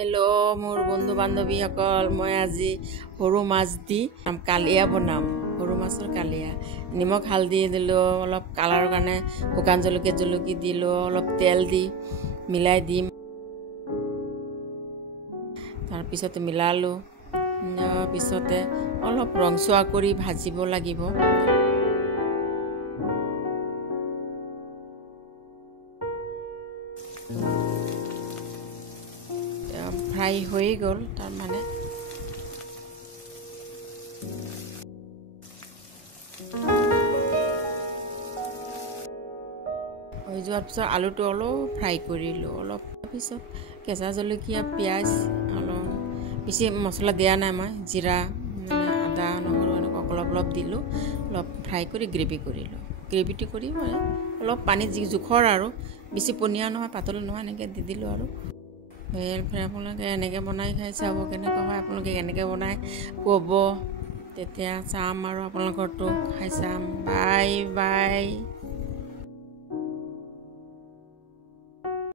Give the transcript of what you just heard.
Hello' মোৰ বন্ধু বান্ধৱীসকল, মই আজি সৰু মাছ দি কালিয়া বনাম। সৰু মাছৰ কালিয়া নিমখ হালধি দিলোঁ, অলপ কালাৰৰ কাৰণে শুকান জলকীয়া দিলোঁ, অলপ তেল দি মিলাই দিম। তাৰপিছতে মিলালোঁ, পিছতে অলপ ৰংচোৱা কৰি ভাজিব লাগিব। ফ্ৰাই হৈ গ'ল, তাৰমানে হৈ যোৱাৰ পিছত আলুটো অলপ ফ্ৰাই কৰিলোঁ। অলপ পিছত কেঁচা জলকীয়া, পিঁয়াজ, অলপ বেছি মছলা দিয়া নাই, মই জিৰা আদা নহৰু এনেকুৱা অলপ দিলোঁ। অলপ ফ্ৰাই কৰি গ্ৰেভি কৰিলোঁ। গ্ৰেভিটো কৰি মানে অলপ পানী জোখৰ আৰু বেছি পনীয়া নহয়, পাতল নহয়, এনেকৈ দি দিলোঁ। আৰু আপোনালোকে এনেকৈ বনাই খাই চাব, কেনেকুৱা হয়। আপোনালোকে কেনেকৈ বনাই ক'ব, তেতিয়া চাম আৰু আপোনালোকৰটো খাই চাম। Bye bye.